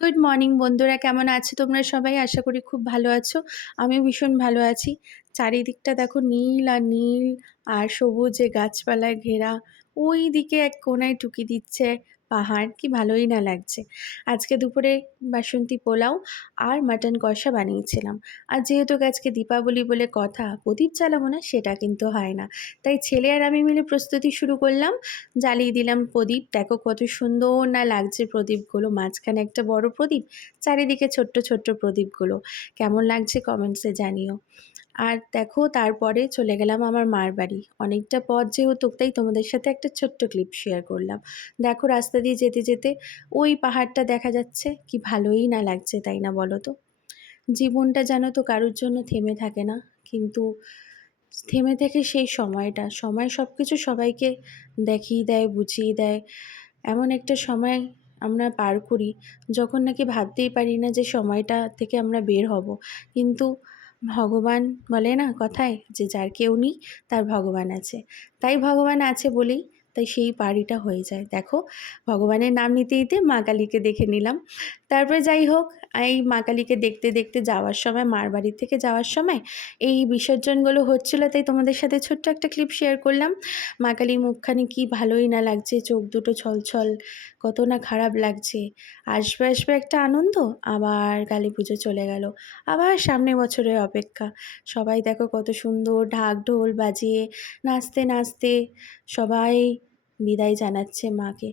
Good morning বন্ধুরা, কেমন আছো তোমরা সবাই? আশা করি খুব ভালো আছো। আমিও ভীষণ ভালো আছি। চারিদিকটা দেখো নীল আর নীল আর সবুজে গাছপালায় ঘেরা। ওই দিকে এক কোণায় টুকি দিচ্ছে পাহাড়, কি ভালোই না লাগছে। আজকে দুপুরে বাসন্তী পোলাও আর মাটন কষা বানিয়েছিলাম। আর যেহেতু আজকে দীপাবলি বলে কথা, প্রদীপ জ্বালাবো না সেটা কিন্তু হয় না। তাই ছেলে আর আমি মিলে প্রস্তুতি শুরু করলাম। জ্বালিয়ে দিলাম প্রদীপ। দেখো কত সুন্দর না লাগছে প্রদীপগুলো। মাঝখানে একটা বড় প্রদীপ, চারিদিকে ছোট্ট ছোট্ট প্রদীপগুলো। কেমন লাগছে কমেন্টসে জানিও। আর দেখো তারপরে চলে গেলাম আমার মার বাড়ি। অনেকটা পথ যেহেতু, তাই তোমাদের সাথে একটা ছোট্ট ক্লিপ শেয়ার করলাম। দেখো রাস্তা দিয়ে যেতে যেতে ওই পাহাড়টা দেখা যাচ্ছে, কি ভালোই না লাগছে, তাই না বলো তো? জীবনটা যেন তো কারোর জন্য থেমে থাকে না, কিন্তু থেমে থাকে সেই সময়টা। সময় সব কিছু সবাইকে দেখিয়ে দেয়, বুঝিয়ে দেয়। এমন একটা সময় আমরা পার করি যখন নাকি ভাবতেই পারি না যে সময়টা থেকে আমরা বের হব। কিন্তু ভগবান বলে না কথায় যে যার কেউ নেই তার ভগবান আছে। তাই ভগবান আছে বলেই তাই সেই পারিটা হয়ে যায়। দেখো ভগবানের নাম নিতে নিতে মা কালীকে দেখে নিলাম। তারপরে যাই হোক, এই মা কালীকে দেখতে দেখতে যাওয়ার সময়, মার বাড়ি থেকে যাওয়ার সময় এই বিসর্জনগুলো হচ্ছিলো, তাই তোমাদের সাথে ছোট্ট একটা ক্লিপ শেয়ার করলাম। মা কালীর মুখখানি কি ভালোই না লাগছে, চোখ দুটো ছলছল, কত না খারাপ লাগছে। আসবে আসবে একটা আনন্দ, আবার কালী পুজো চলে গেল, আবার সামনে বছরের অপেক্ষা। সবাই দেখো কত সুন্দর ঢাক ঢোল বাজিয়ে নাচতে নাচতে সবাই বিদায় জানাচ্ছে মাকে।